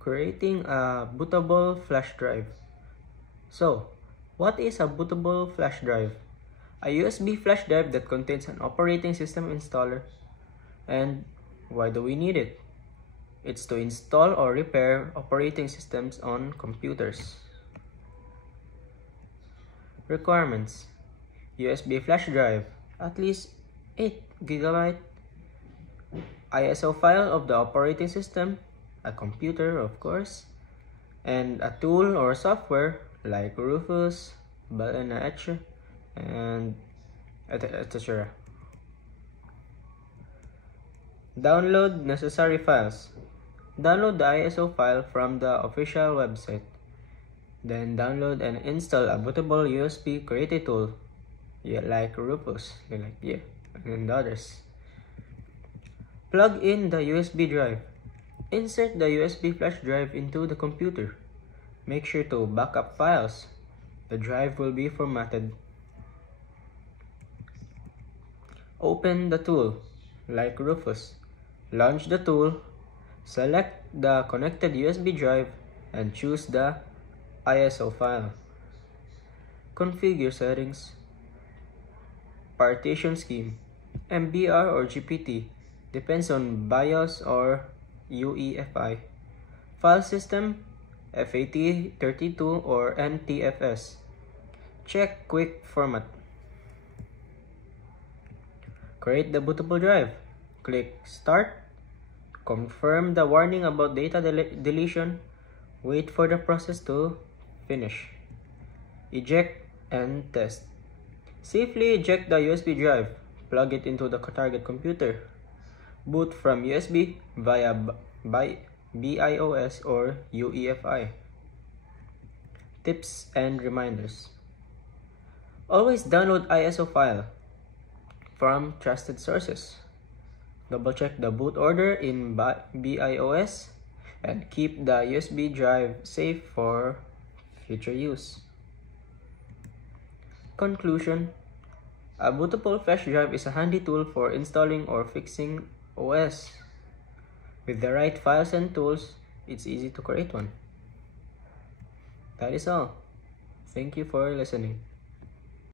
Creating a bootable flash drive. So, what is a bootable flash drive? A USB flash drive that contains an operating system installer. And why do we need it? It's to install or repair operating systems on computers. Requirements: USB flash drive, at least 8 GB, ISO file of the operating system, a computer of course, and a tool or software like Rufus, Balena, and etc. Download necessary files. Download the ISO file from the official website. Then download and install a bootable USB creator tool, like Rufus, and others. Plug in the USB drive. Insert the USB flash drive into the computer. Make sure to back up files. The drive will be formatted. Open the tool, like Rufus. Launch the tool. Select the connected USB drive and choose the ISO file. Configure settings. Partition scheme, MBR or GPT, depends on BIOS or UEFI. File system, FAT32 or NTFS. Check quick format. Create the bootable drive. Click Start. Confirm the warning about data deletion. Wait for the process to finish. Eject and test. Safely eject the USB drive. Plug it into the target computer. Boot from USB via BIOS or UEFI. Tips and reminders. Always download ISO file from trusted sources. Double check the boot order in BIOS and keep the USB drive safe for future use. Conclusion: a bootable flash drive is a handy tool for installing or fixing OS. With the right files and tools, it's easy to create one. That is all. Thank you for listening.